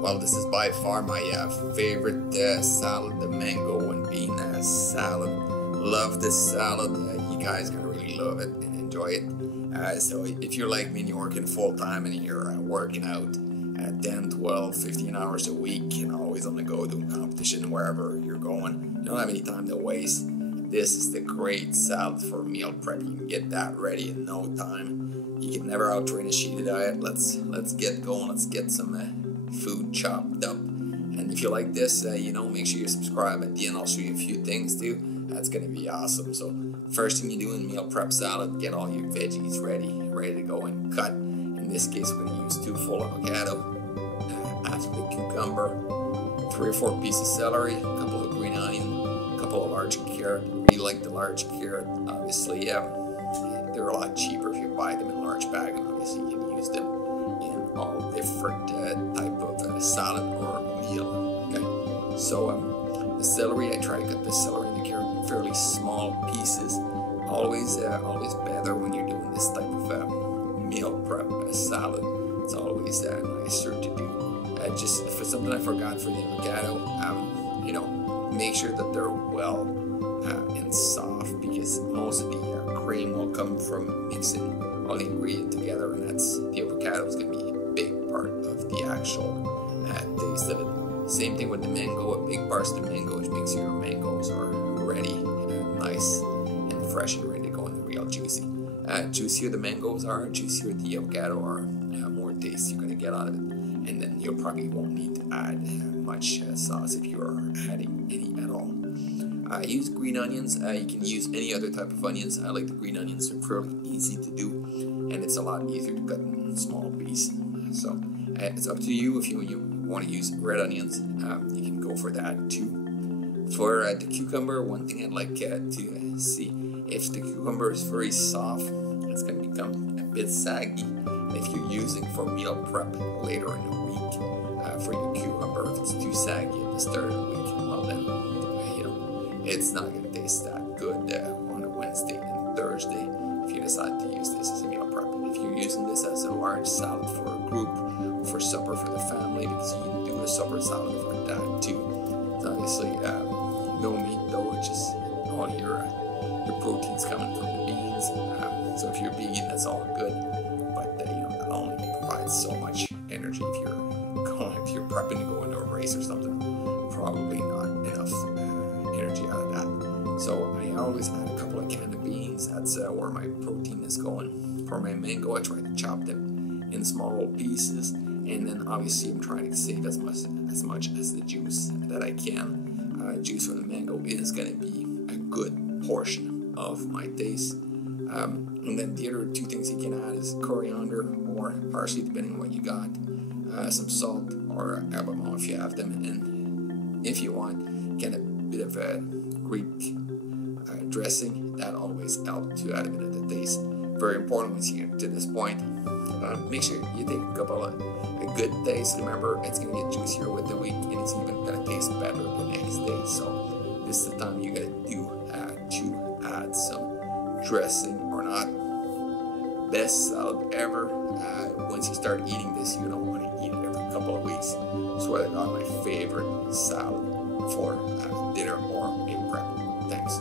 Well, this is by far my favorite salad, the mango and bean salad. Love this salad. You guys gonna really love it and enjoy it. So if you're like me and you're working full time and you're working out 10, 12, 15 hours a week and always on the go doing competition wherever you're going, you don't have any time to waste. This is the great salad for meal prep. You can get that ready in no time. You can never outtrain a sheeted diet. Let's get going. Let's get some food chopped up. And if you like this, make sure you subscribe. At the end, I'll show you a few things too. That's gonna be awesome. So first thing you do in meal prep salad, get all your veggies ready to go and cut. In this case, we're gonna use 2 full avocado, half of the cucumber, 3 or 4 pieces of celery, a couple of green onion, a couple of large carrot. Really like the large carrot. Obviously, they're a lot cheaper if you buy them in large bag, and obviously you can use them in all different type of salad or meal. Okay, so the celery, I try to cut the celery and the carrot in fairly small pieces. Always better when you're doing this type of meal prep salad. It's always nicer to do. Just for something I forgot for the avocado, make sure that they're well and soft, because most of the cream will come from mixing all the ingredients together, and the avocado is going to be a big part of the actual taste of it. Same thing with the mango. A big part of the mango is make sure your mangoes are ready, nice and fresh and ready to go, and real juicy. Juicier the mangoes are, juicier the avocado are, more taste you're going to get out of it. And then you probably won't need to add much sauce if you're adding any at all. I use green onions. You can use any other type of onions. I like the green onions. They're fairly easy to do, and it's a lot easier to cut in small pieces. So it's up to you. If you want to use red onions, you can go for that too. For the cucumber, one thing I'd like to see, if the cucumber is very soft, it's going to become a bit saggy. And if you're using for meal prep later in the week for your cucumber, if it's too saggy at the start of the week, well then, it's not going to taste that good on a Wednesday and Thursday if you decide to use this as a meal prep. If you're using this as a large salad for a group, or for supper for the family, because you can do a supper salad for that too. It's obviously no meat though, it's just all your proteins coming from the beans. So if you're vegan, that's all good. But that only provides so much energy if you're prepping to go into a race or something. Probably not enough energy out of that. So I always add a couple of canned beans. That's where my protein is going. For my mango, I try to chop them in small pieces, and then obviously I'm trying to save as much as the juice that I can. Juice from the mango is going to be a good portion of my taste. And then the other 2 things you can add is coriander or parsley, depending on what you got. Some salt or herbamar if you have them, and if you want, get a bit of a Greek dressing. That always helps to add a bit of the taste. Very important once you get to this point. Make sure you take a couple of a good days. Remember, it's going to get juicier with the week, and it's even going to taste better the next day. So this is the time you got to do to add some dressing or not. Best salad ever. Once you start eating this, you don't want to eat it every couple of weeks. So I got my favorite salad for dinner or meal prep. Thanks.